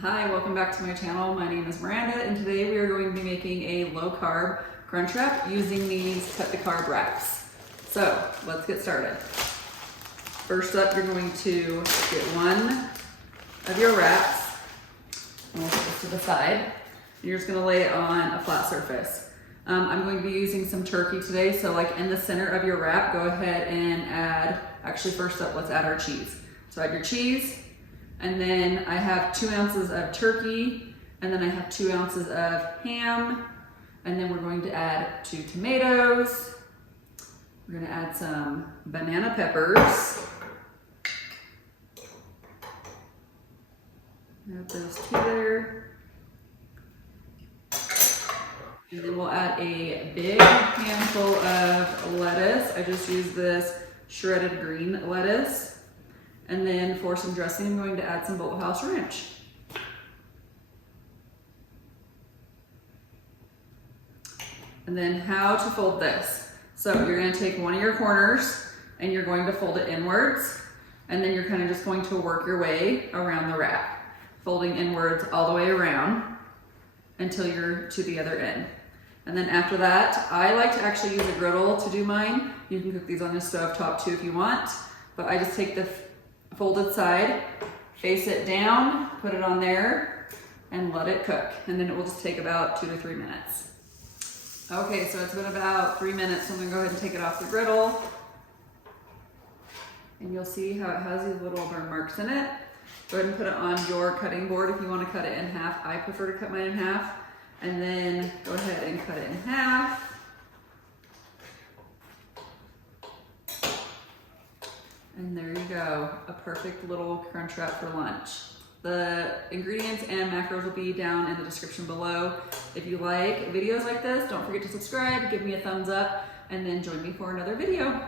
Hi, welcome back to my channel. My name is Miranda and today we are going to be making a low carb crunch wrap using these Cut the Carb wraps. So let's get started. First up, you're going to get one of your wraps and we'll put this to the side. You're just gonna lay it on a flat surface. I'm going to be using some turkey today, so like in the center of your wrap, go ahead and add, actually first up, let's add our cheese. So add your cheese, and then I have 2 ounces of turkey, and then I have 2 ounces of ham, and then we're going to add 2 tomatoes. We're gonna add some banana peppers. Add those 2 there. And then we'll add a big handful of lettuce. I just use this shredded green lettuce. And then for some dressing, I'm going to add some BOLTHOUSE ranch. And then how to fold this. So you're gonna take one of your corners and you're going to fold it inwards. And then you're kind of just going to work your way around the wrap, folding inwards all the way around until you're to the other end. And then after that, I like to actually use a griddle to do mine. You can cook these on the stove top too if you want, but I just take the folded side, face it down, put it on there, and let it cook. And then it will just take about 2 to 3 minutes. Okay, so it's been about 3 minutes, so I'm gonna go ahead and take it off the griddle. And you'll see how it has these little burn marks in it. Go ahead and put it on your cutting board if you want to cut it in half. I prefer to cut mine in half. And then go ahead and cut it in half. And there you go, a perfect little crunch wrap for lunch. The ingredients and macros will be down in the description below. If you like videos like this, don't forget to subscribe, give me a thumbs up, and then join me for another video.